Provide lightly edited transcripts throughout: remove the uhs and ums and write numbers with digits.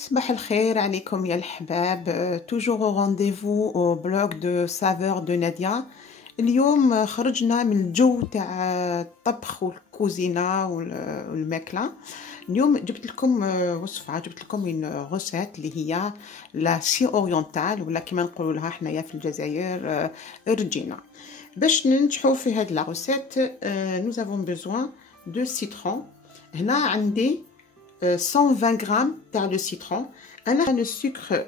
صباح الخير عليكم يا الحباب. توجور au rendez-vous au blog de saveur de Nadia. اليوم خرجنا من الجو تاع الطبخ والكوزينة والماكلة. اليوم جبت لكم وصفة، جبت لكم من غوسيت اللي هي لا سي اورينتال ولا كما نقولوا لها حنايا في الجزائر رجينا. باش ننجحوا في هاد لا غوسيت nous avons besoin de citron. هنا عندي 120 غرام تاع لو سيترون. انا السكر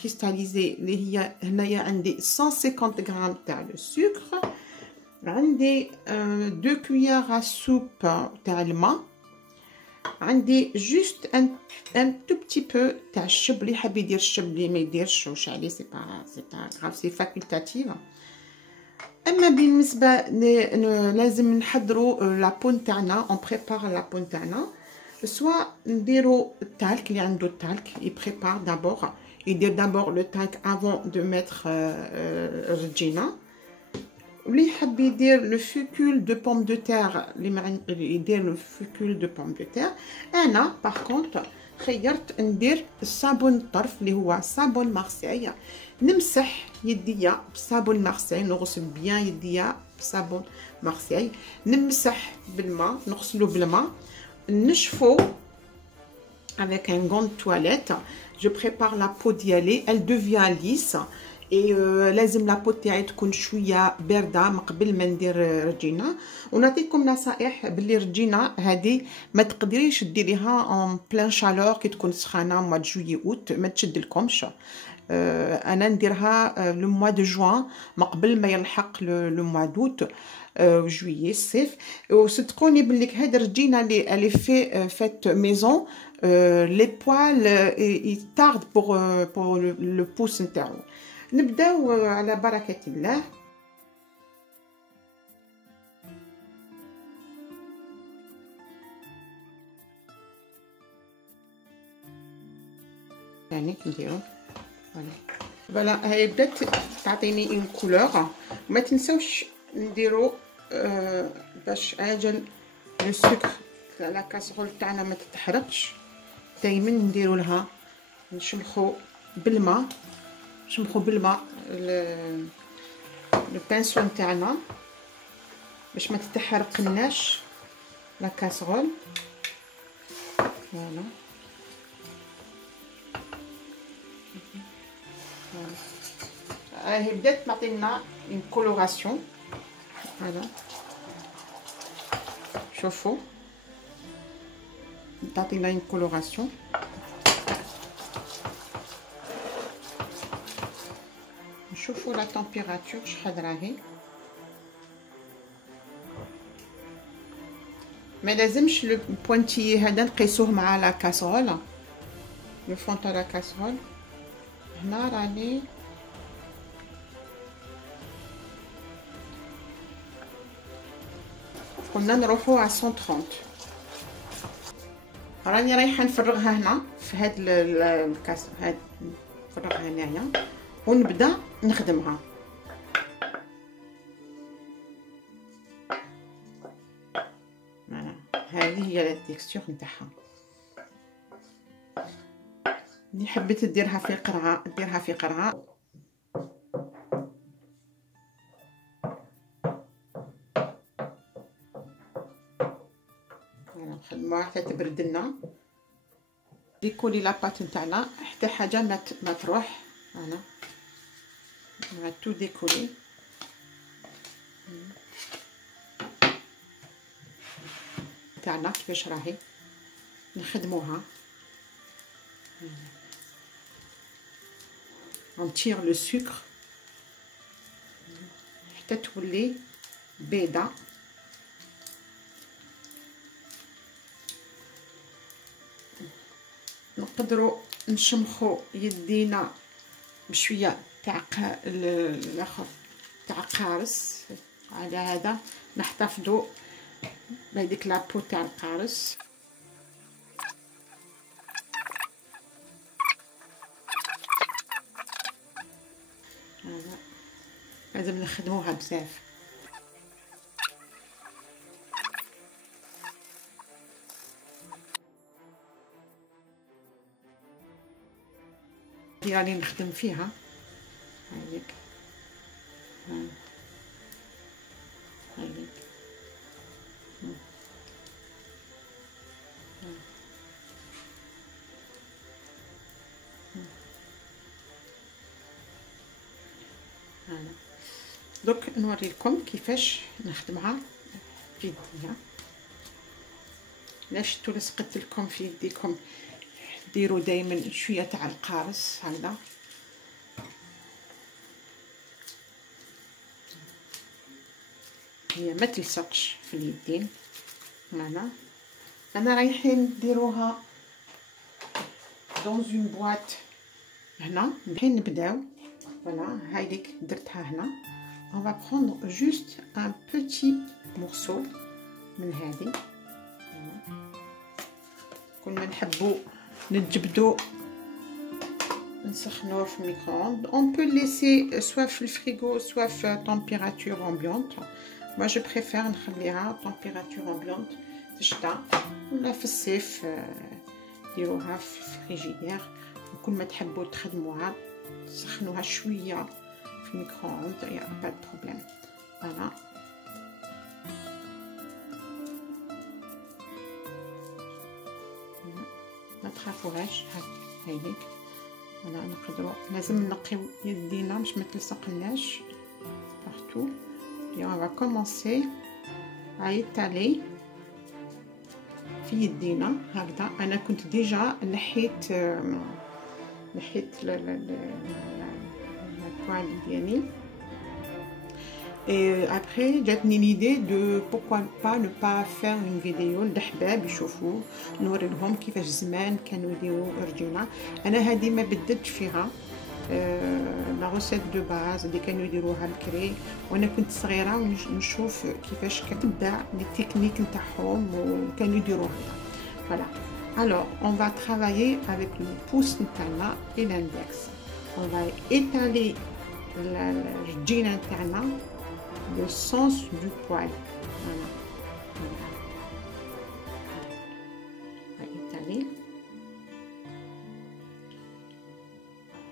كريستاليزي اللي هي هنايا عندي 150 غرام تاع لو سكر. عندي 2 كويار سوب تاع الماء. عندي جوست ان تو بتي بو تاع الشب، اللي حاب يدير الشب اللي ما يديرش واش عليه، سي با غراف، سي فاكولتاتيف. اما بالنسبه لازم نحضروا لابون تاعنا، اون بريبار لابون تاعنا. سوا نديرو التالك، اللي عنده التالك يبريبار دابور، يدير دابور لو تالك افون دو ميتر الرجينه. واللي يحب يدير لو فيكول دو بوم دو تير، اللي يدير لو فيكول دو بوم دو تير. انا باغ كونطخ خيرت ندير الصابون الطرف اللي هو صابون مارسيل. نمسح يديا بصابون مارسيل، نغسل بيان يديا بصابون مارسيل، نمسح بالماء، نغسلو بالماء، نشفو avec un gant de toilette. Je prépare la peau ديالي، elle devient lisse et لازم لا بو تاعي تكون شويه بارده من قبل ما ندير رجينه. ونعطيكم نصائح باللي رجينه هذه ما تقدريش ديريها اون بلان شالور كي تكون سخانه موا جويي اوت، ما تشدلكمش. انا نديرها لو موا دو جوان من قبل ما يلحق لو موا دوت جويي الصيف. وصدقوني بلي هاد الرجينه اللي فات ميزون، لي بوال يطارد بور لو بوس نتاعو. نبداو على بركه الله. يعني نديرو فوالا، هاي بدات تعطيني اون كولور. ما تنساوش نديرو باش اجل لو سكر لا كاسرول تاعنا ما تتحرقش. دائما نديرو لها نشمخو بالماء، نشمخو بالماء لو بانسو نتاعنا باش ما تتحرقناش لا كاسرول. فوالا هي بدات تعطينا اون كولوراسيون. فوالا شوفوا تعطينا اون كولوراسيون. نشوفوا لا تمبيراتور شحال راهي. ما لازمش لو بوانتي هذا نقيسوه مع لا كاسرول، لو فون تاع لا كاسرول. هنا راني قلنا نروحو على 130. راني رايحه نفرغها هنا في هاد الكاس، هاد نفرغها هنايا ونبدا نخدمها. هذه هي لا تيكستور نتاعها. اللي حبيت ديرها في قرعه ديرها في قرعه. نخدموها حتى تبرد لنا. ديكولي لاباط نتاعنا حتى حاجه ما تروح. انا تو ديكولي تاعنا كيفاش راهي نخدموها. نطير لو سكر حتى تولي بيضه. نقدروا نشمخوا يدينا بشويه تاع قارص. على هذا نحتفظوا بهذيك لابو تاع القارص. هذا لازم نخدموها بزاف. هي راني نخدم فيها هايليك. هايليك دوك نوريلكم كيفاش نخدمها في يديا. لاش لصقت لكم في يديكم ديروا دائما شويه تاع القارص هكذا. هي ما تلصقش في اليدين. انا رايحين نديروها دون اون بواط. هنا رايحين نبداو. فوالا هايديك درتها هنا. on va prendre juste un petit morceau من هذه. كل ما نحبوا نجبدو نسخنوه في الميكرووند. on peut laisser soit في الفريغو soit في température ambiante. moi je préfère نخليها température ambiante في الشتاء ولا في الصيف ديروها في الفريجيدير. وكل ما تحبوا تخدموها تسخنوها شويه في الميكرووند يا با دو بروبليم. فوالا ما تخافوهاش. هايليك انا نقدروا لازم نقيو يدينا باش ما تلصقناش بارتو. et on va commencer à étaler في يدينا هكذا. انا كنت ديجا نحيت البوال ديالي. et après جاتني l'idée de pourquoi pas ne pas faire une vidéo للحباب يشوفوا نوري لهم كيفاش زمان كانوا يديروا رجينا. انا هذه ما بدلتش فيها لا روسيت دو باز اللي كانوا يديروها بكري وانا كنت صغيره ونشوف كيفاش كتبدا لي تكنيك نتاعهم وكانوا يديروها. فوالا alors on va travailler avec le pouce نتاعنا et l'index. on va étaler الرجينه نتاعنا le sens du poil. Voilà. On va étaler.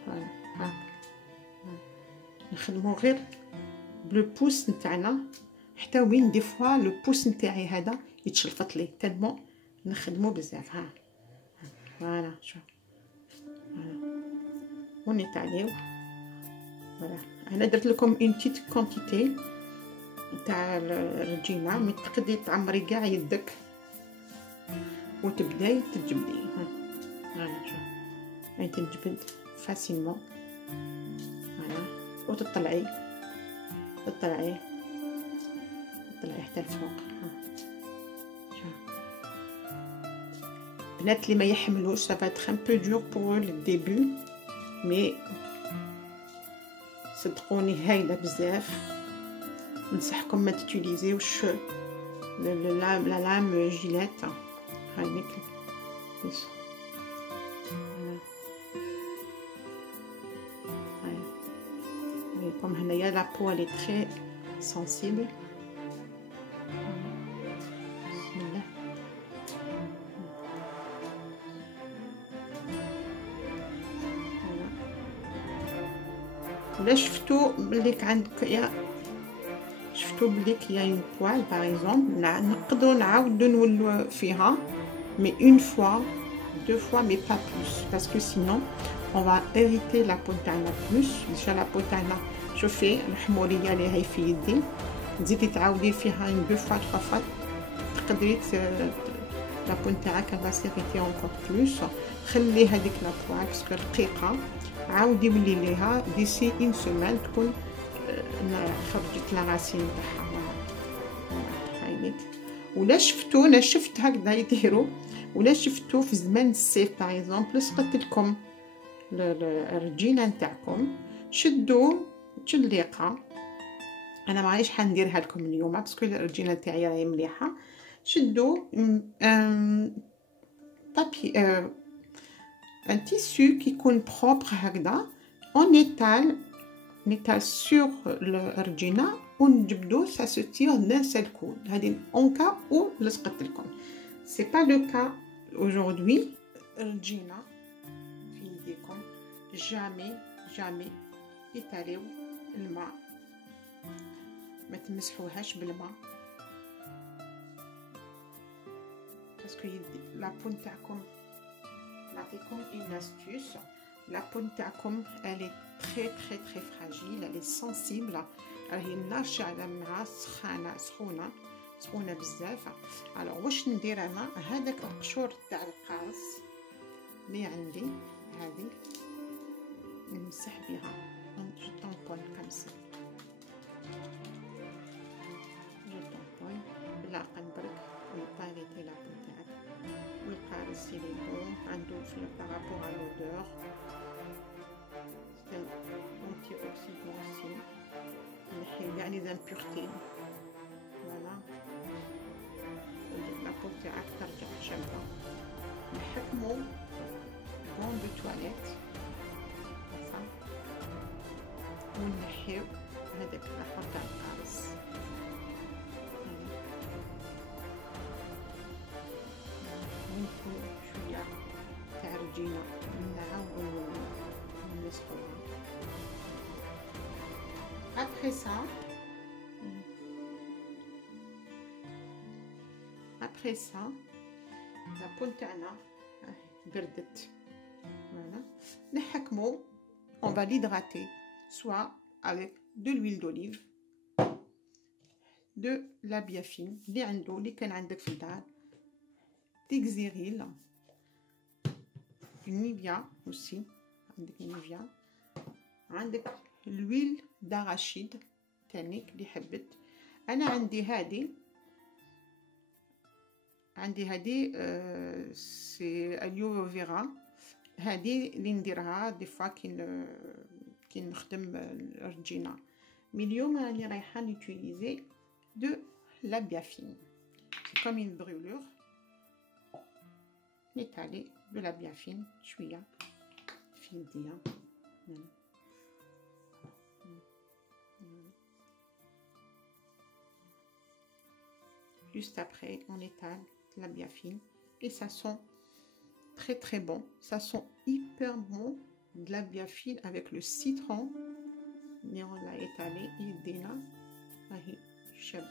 Voilà. نخدمو غير بلو بوس نتاعنا حتى وين دي فوا لو بوس نتاعي هذا يتشلفط لي تالمو نخدمو بزاف. ها فوالا شوف فوالا ونيتاليو. فوالا انا درت لكم اون بتيت كونتيتي تاع الرجيمه مي تقدري تعمري كاع يدك وتبداي تجبدي. فوالا شوف هاي تنجبد فاسيلمون. فوالا وتطلعي تطلعي حتى الفوق. شوف بنات اللي ما يحملوش ça va être un peu dur pour eux le début mais صدقوني هايله بزاف. ننصحكم ما تيليزيوش لا لام جيلات. هايليك comme هنايا لا بو elle est très sensible. بسم الله. ولا شفتوا بلي عندك يا شفتوا بلي كاين اون بوال باغ اكزومبل نقدروا نعاودوا نولوا فيها مي اون فوا دو فوا مي با بلوس باسكو سينون on va hériter la peau تاعنا بلوس. ديجا لا بو تاعنا شوفي الحموليه اللي هي في يدي تزيدي تعاودي فيها اون دو فوا تخوا فوا تقدري لا بو تاعك va s'hériter encore plus. خلي هذيك لا بوال باسكو رقيقه عاودي ولي ليها ديسي اون سيمين تكون خرجت لغاسين تاعها. هايليك ولا شفتو انا شفت هكذا يديروا ولا شفتو في زمان الصيف باغ اكزومبل لصقت لكم الرجينه نتاعكم شدوا تشليقه. انا معليش حنديرها لكم اليوم باسكو الرجينه تاعي راهي مليحه. شدوا بابي ان تيسو كيكون بروبر هكذا اون ايتال نيتال سور الرجينه ونجبدو سا سو تير دان سيل كو. هادي اون كا او لصقت لكم سي با لو كا اجوردي. الرجينه في يديكم جامي جامي يتاليو الماء، ما تمسحوهاش بالماء باسكو لابو نتاعكم. نعطيكم اون استوس، لابو نتاعكم الي تري تري تري فراجيل، الي سنسيبل، راهي ناشعه مع سخونه بزاف. الوغ واش ندير انا؟ هذاك القشور تاع القارص اللي عندي هذه نمسح بها، جو طونبون كمسه، جو طونبون بلا قنبرك ونطاريتي لابو تاعك. والقارص سي لي بون عنده في بارابور على لودور، سي انتي اوكسيدون اوسي، نحي كاع لي زامبورتي. فوالا لابو تاعك ترجع شابه. نحكمو بون دو تواليت ونحيو هذاك الأحمر تاع القارص. ونكو شويه تاع رجينه نعاود نمسحوها. ابخي سا لابو تاعنا بردت. فوالا نحكمو on va l'hydrater soit avec de l'huile d'olive, de la biafine اللي عنده، اللي كان عندك في الدار، تيكزيريل، نيفيا aussi عندك نيفيا، عندك الويل داراشيد تانيك اللي حبت. انا عندي هذه سي اليو فيرا، هذه اللي نديرها دي فوا كي نخدم الرجينه. مي اليوم راني رايحه نوتيليزي دو لا بيافين، سي كوم اون برولور، نيتالي دو لا بيافين شويه في يديا. Juste après, on étale la biafine et ça sent très très bon. Ça sent hyper bon de la biafine avec le citron. Mais on l'a étalé et dina, ahi, cheb.